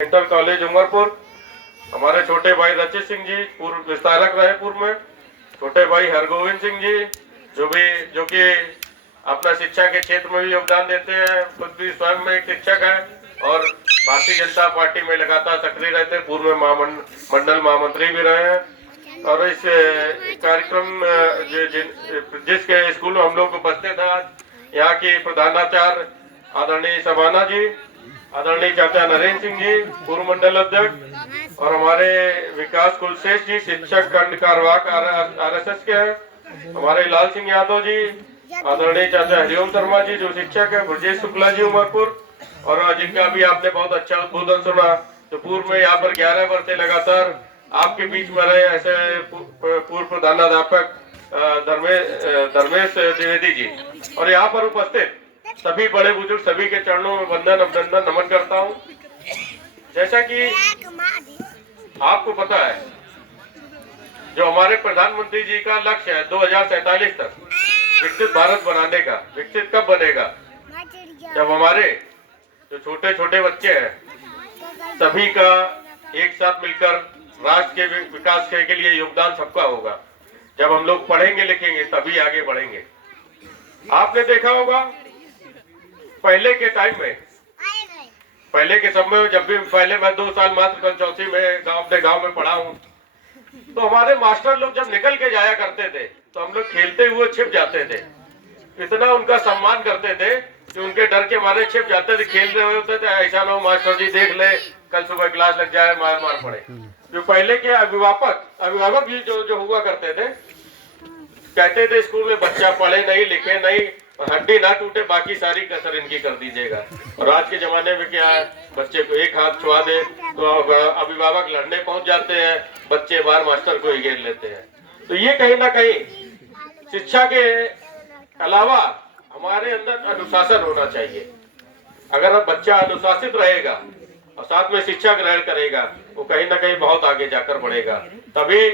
Inter college Umarpur. हमारे छोटे भाई रचित सिंह जी पूर्व विस्तारक रहे पूर्व में, छोटे भाई हरगोविंद सिंह जी जो कि अपना शिक्षा के क्षेत्र में भी योगदान देते हैं, खुद भी स्वयं में एक शिक्षक है और भारतीय जनता पार्टी में लगातार सक्रिय रहते हैं, पूर्व में मंडल महामंत्री भी रहे हैं। और इस कार्यक्रम जिसके स्कूल में हम लोग को उपस्थित है, यहाँ की प्रधानाचार्य आदरणीय सबाना जी, आदरणीय चाचा नरेंद्र सिंह जी पूर्व मंडल अध्यक्ष, और हमारे विकास कुलशेष जी शिक्षक खंड कारवाक RSS के हैं, हमारे लाल सिंह यादव जी, आदरणीय चाचा हरिओम शर्मा जी जो शिक्षक है, ब्रजेश शुक्ला जी उमरपुर, और जिनका भी आपने बहुत अच्छा उद्बोधन सुना, जो पूर्व में यहाँ पर 11 वर्ष से लगातार आपके बीच में रहे ऐसे पूर्व प्रधानाध्यापक धर्मेश द्विवेदी जी, और यहाँ पर उपस्थित सभी बड़े बुजुर्ग सभी के चरणों में वंदन अभिनंदन नमन करता हूँ। जैसा कि आपको पता है, जो हमारे प्रधानमंत्री जी का लक्ष्य है 2047 तक विकसित भारत बनाने का, विकसित कब बनेगा? जब हमारे जो छोटे छोटे बच्चे हैं सभी का एक साथ मिलकर राष्ट्र के विकास के लिए योगदान सबका होगा। जब हम लोग पढ़ेंगे लिखेंगे तभी आगे बढ़ेंगे। आपने देखा होगा पहले के टाइम में, पहले के समय में, जब भी पहले मैं 2 साल मात्र कंचौसी में अपने गांव में पढ़ा हूं, तो हमारे मास्टर लोग जब निकल के जाया करते थे तो हम लोग खेलते हुए छिप जाते थे। इतना उनका सम्मान करते थे कि उनके डर के मारे छिप जाते थे, खेल रहे होते थे, ऐसा ना हो मास्टर जी देख ले कल सुबह क्लास लग जाए, मार मार पड़े। जो पहले के अभिभावक भी जो हुआ करते थे, कहते थे स्कूल में बच्चा पढ़े नहीं लिखे नहीं, हड्डी ना टूटे, बाकी सारी कसर इनकी कर दीजिएगा। और आज के जमाने में क्या है, बच्चे को एक हाथ छुआ दे तो अभिभावक लड़ने पहुंच जाते हैं, बच्चे बार मास्टर को ही घेर लेते हैं। तो ये कहीं ना कहीं शिक्षा के अलावा हमारे अंदर अनुशासन होना चाहिए। अगर बच्चा अनुशासित रहेगा और साथ में शिक्षा ग्रहण करेगा, वो कहीं ना कहीं बहुत आगे जाकर बढ़ेगा। तभी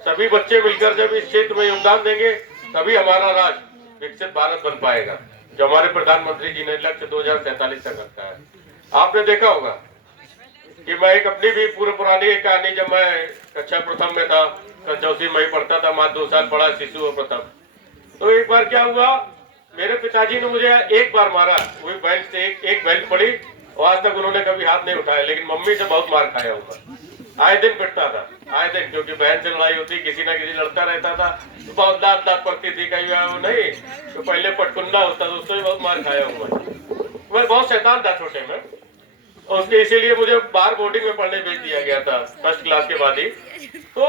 सभी बच्चे मिलकर जब इस क्षेत्र में योगदान देंगे तभी हमारा राष्ट्र विकसित भारत बन पाएगा, जो हमारे प्रधानमंत्री जी ने लक्ष्य 2047 तक रखा है। आपने देखा होगा कि मैं एक अपनी भी पूरी पुरानी कहानी, जब मैं कक्षा प्रथम में था, कंचौसी में ही पढ़ता था, मात्र 2 साल पढ़ा शिशु प्रथम, तो एक बार क्या हुआ, मेरे पिताजी ने मुझे एक बार मारा, वही बेल्ट से एक बेल्ट पड़ी, और आज तक उन्होंने कभी हाथ नहीं उठाया, लेकिन मम्मी से बहुत मार खाया होगा। आए दिन पिटता था, आए दिन, क्योंकि बहन से लड़ाई होती, किसी ना किसी लड़ता रहता था, तो बहुत दांत पड़ती थी, कहीं वो नहीं तो पहले पटकुंडा होता था, उससे भी बहुत मार खाया हूँ मैं बहुत शैतान था छोटे में, और उसके इसीलिए मुझे बाहर बोर्डिंग में पढ़ने भेज दिया गया था फर्स्ट क्लास के बाद ही। तो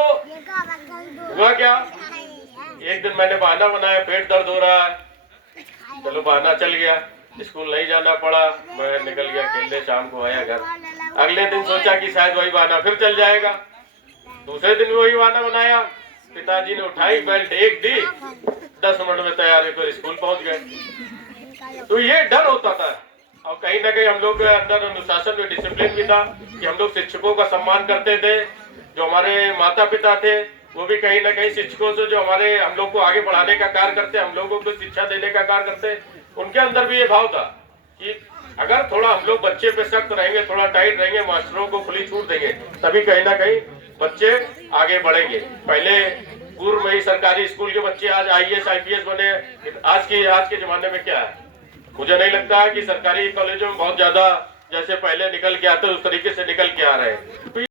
हुआ क्या, एक दिन मैंने बहाना बनाया, पेट दर्द हो रहा है, चलो बहाना चल गया, स्कूल नहीं जाना पड़ा, मैं निकल गया खेलने, शाम को आया घर। अगले दिन सोचा कि शायद वही बहाना फिर चल जाएगा, दूसरे दिन वही बहाना बनाया, पिताजी ने उठाई बेल्ट एक दी, 10 मिनट में तैयार होकर स्कूल पहुंच गए। तो ये डर होता था, और कहीं ना कहीं हम लोग के अंदर अनुशासन में डिसिप्लिन भी था कि हम लोग शिक्षकों का सम्मान करते थे। जो हमारे माता पिता थे वो भी कहीं ना कहीं शिक्षकों से, जो हम लोग को आगे बढ़ाने का कार्य करते, हम लोगों को शिक्षा देने का कार्य करते, उनके अंदर भी ये भाव था कि अगर थोड़ा हम लोग बच्चे पे सख्त रहेंगे, थोड़ा टाइट रहेंगे, मास्टरों को खुली छूट देंगे, तभी कहीं ना कहीं बच्चे आगे बढ़ेंगे। पहले पूर्व में ही सरकारी स्कूल के बच्चे आज IAS IPS बने। आज के जमाने में क्या है, मुझे नहीं लगता है कि सरकारी कॉलेजों में बहुत ज्यादा जैसे पहले निकल के आते उस तरीके से निकल के आ रहे हैं।